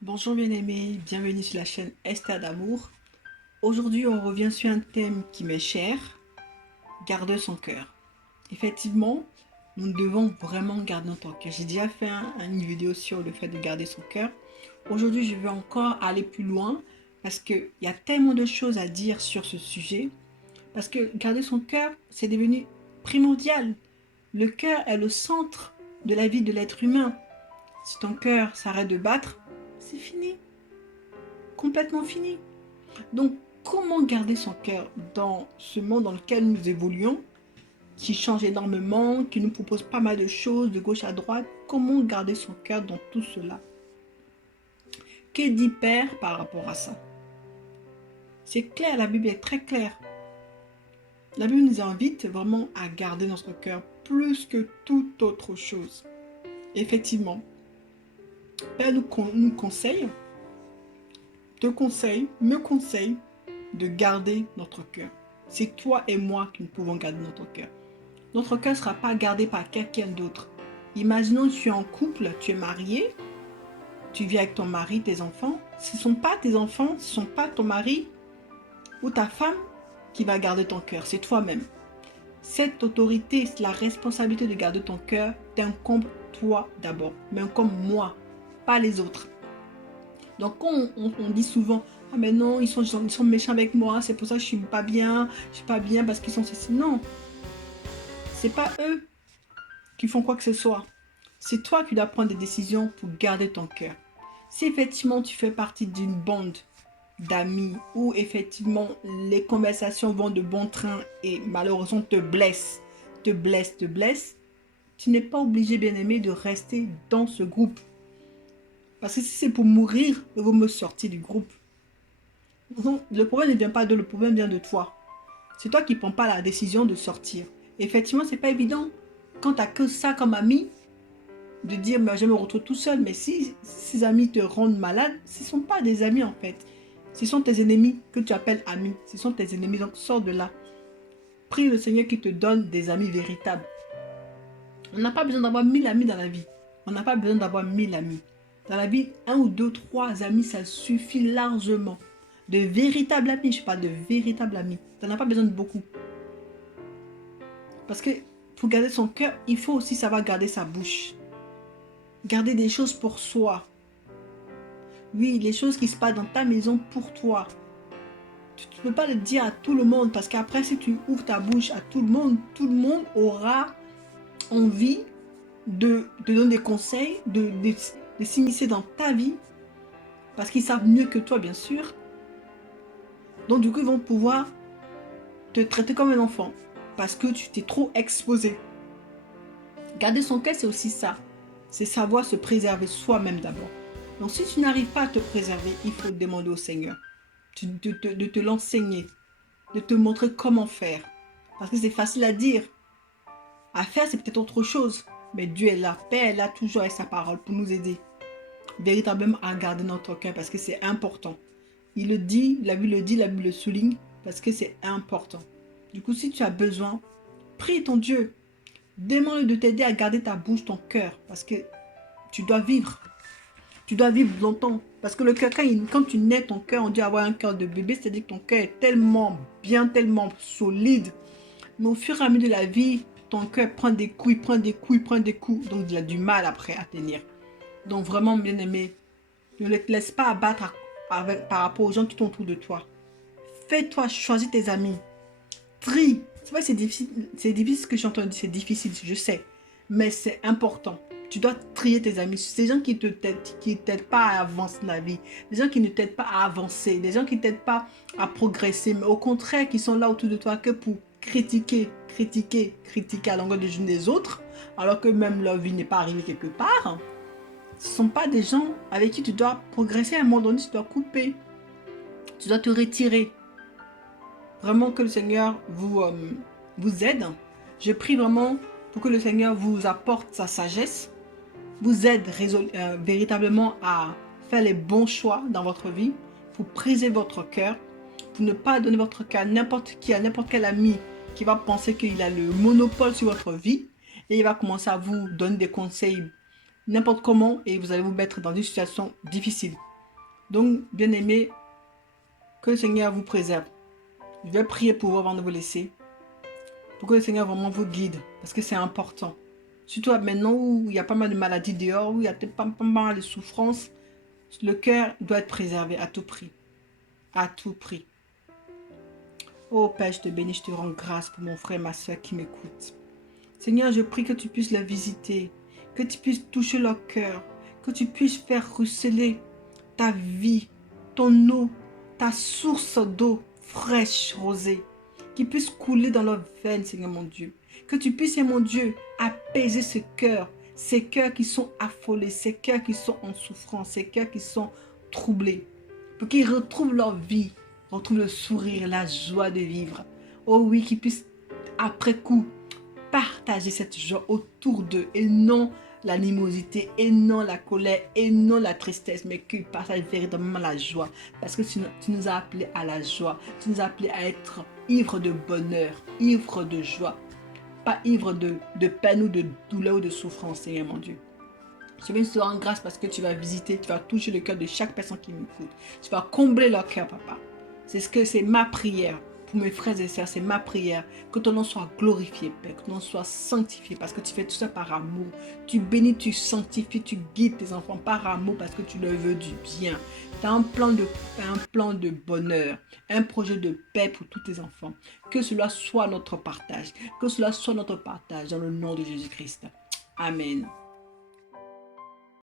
Bonjour bien-aimés, bienvenue sur la chaîne Esther d'amour. Aujourd'hui, on revient sur un thème qui m'est cher, garder son cœur. Effectivement, nous devons vraiment garder notre cœur. J'ai déjà fait une vidéo sur le fait de garder son cœur. Aujourd'hui, je vais encore aller plus loin parce qu'il y a tellement de choses à dire sur ce sujet. Parce que garder son cœur, c'est devenu primordial. Le cœur est le centre de la vie de l'être humain. Si ton cœur s'arrête de battre, c'est fini, complètement fini. Donc, comment garder son cœur dans ce monde dans lequel nous évoluons, qui change énormément, qui nous propose pas mal de choses de gauche à droite? Comment garder son cœur dans tout cela? Que dit Père par rapport à ça? C'est clair, la Bible est très claire. La Bible nous invite vraiment à garder notre cœur plus que toute autre chose. Effectivement, Père nous conseille, me conseille de garder notre cœur. C'est toi et moi qui pouvons garder notre cœur. Notre cœur ne sera pas gardé par quelqu'un d'autre. Imaginons que tu es en couple, tu es marié, tu vis avec ton mari, tes enfants. Ce ne sont pas tes enfants, ce ne sont pas ton mari ou ta femme qui va garder ton cœur, c'est toi-même. Cette autorité, la responsabilité de garder ton cœur t'incombe toi d'abord, mais comme moi, pas les autres. Donc quand on dit souvent, ah mais non, ils sont méchants avec moi, c'est pour ça que je suis pas bien parce qu'ils sont ceci. Non, c'est pas eux qui font quoi que ce soit. C'est toi qui dois prendre des décisions pour garder ton cœur. Si effectivement tu fais partie d'une bande d'amis où effectivement les conversations vont de bon train et malheureusement te blessent, tu n'es pas obligé, bien-aimé, de rester dans ce groupe. Parce que si c'est pour mourir, il vaut me sortir du groupe. Donc, le problème ne vient pas d'eux, le problème vient de toi. C'est toi qui ne prends pas la décision de sortir. Effectivement, c'est pas évident quand tu n'as que ça comme ami de dire je me retrouve tout seul. Mais si ces amis te rendent malade, ce ne sont pas des amis en fait. Ce sont tes ennemis que tu appelles amis. Ce sont tes ennemis, donc sors de là. Prie le Seigneur qui te donne des amis véritables. On n'a pas besoin d'avoir 1000 amis dans la vie. On n'a pas besoin d'avoir 1000 amis. Dans la vie, 1 ou 2, 3 amis, ça suffit largement. De véritables amis, je parle de véritables amis. Tu n'en as pas besoin de beaucoup. Parce que pour garder son cœur, il faut aussi savoir garder sa bouche. Garder des choses pour soi. Oui, les choses qui se passent dans ta maison pour toi. Tu ne peux pas le dire à tout le monde parce qu'après, si tu ouvres ta bouche à tout le monde aura envie de te donner des conseils, de s'immiscer dans ta vie parce qu'ils savent mieux que toi, bien sûr. Donc, du coup, ils vont pouvoir te traiter comme un enfant parce que tu t'es trop exposé. Garder son cœur, c'est aussi ça. C'est savoir se préserver soi-même d'abord. Donc, si tu n'arrives pas à te préserver, il faut demander au Seigneur de te l'enseigner, de te montrer comment faire. Parce que c'est facile à dire. À faire, c'est peut-être autre chose. Mais Dieu est là. Père est là toujours avec sa parole pour nous aider véritablement à garder notre cœur parce que c'est important. Il le dit, la Bible le dit, la Bible le souligne parce que c'est important. Du coup, si tu as besoin, prie ton Dieu. Demande-le de t'aider à garder ta bouche, ton cœur parce que tu dois vivre. Tu dois vivre longtemps. Parce que le cœur, quand tu nais ton cœur, on dit avoir un cœur de bébé, c'est-à-dire que ton cœur est tellement bien, tellement solide. Mais au fur et à mesure de la vie, ton cœur prend des coups, il prend des coups, il prend des coups. Donc, il a du mal après à tenir. Donc, vraiment, bien aimé, ne te laisse pas abattre par rapport aux gens qui sont autour de toi. Fais-toi, choisis tes amis. Trie. C'est vrai que c'est difficile ce que j'entends dire, c'est difficile, je sais. Mais c'est important. Tu dois trier tes amis. Ces gens qui t'aident pas à avancer dans la vie. Des gens qui ne t'aident pas à avancer. Des gens qui ne t'aident pas à progresser. Mais au contraire, qui sont là autour de toi que pour critiquer à longueur de journée des autres. Alors que même leur vie n'est pas arrivée quelque part. Ce ne sont pas des gens avec qui tu dois progresser. À un moment donné, tu dois couper. Tu dois te retirer. Vraiment que le Seigneur vous aide. Je prie vraiment pour que le Seigneur vous apporte sa sagesse, vous aide véritablement à faire les bons choix dans votre vie, pour préserver votre cœur, pour ne pas donner votre cœur à n'importe qui, à n'importe quel ami qui va penser qu'il a le monopole sur votre vie et il va commencer à vous donner des conseils n'importe comment et vous allez vous mettre dans une situation difficile. Donc, bien aimé, que le Seigneur vous préserve. Je vais prier pour vous avant de vous laisser. Pour que le Seigneur vraiment vous guide. Parce que c'est important. Surtout maintenant où il y a pas mal de maladies dehors, où il y a pas mal de souffrances. Le cœur doit être préservé à tout prix. À tout prix. Oh Père, je te bénis, je te rends grâce pour mon frère et ma soeur qui m'écoutent. Seigneur, je prie que tu puisses les visiter. Que tu puisses toucher leur cœur. Que tu puisses faire ruisseler ta vie, ton eau, ta source d'eau fraîche, rosée, qui puisse couler dans leurs veines, Seigneur mon Dieu. Que tu puisses, mon Dieu, apaiser ces cœurs qui sont affolés, ces cœurs qui sont en souffrance, ces cœurs qui sont troublés, pour qu'ils retrouvent leur vie, retrouvent le sourire, la joie de vivre. Oh oui, qu'ils puissent, après coup, partager cette joie autour d'eux et non l'animosité et non la colère et non la tristesse, mais qu'ils partagent véritablement la joie, parce que tu nous as appelés à la joie, tu nous as appelés à être ivres de bonheur, ivres de joie, pas ivres de peine ou de douleur ou de souffrance, Seigneur mon Dieu. Je vais te rendre grâce parce que tu vas visiter, tu vas toucher le cœur de chaque personne qui m'écoute, tu vas combler leur cœur, papa. C'est ma prière. Pour mes frères et sœurs, c'est ma prière. Que ton nom soit glorifié, Père. Que ton nom soit sanctifié parce que tu fais tout ça par amour. Tu bénis, tu sanctifies, tu guides tes enfants par amour parce que tu leur veux du bien. Tu as un plan de bonheur, un projet de paix pour tous tes enfants. Que cela soit notre partage. Que cela soit notre partage dans le nom de Jésus-Christ. Amen.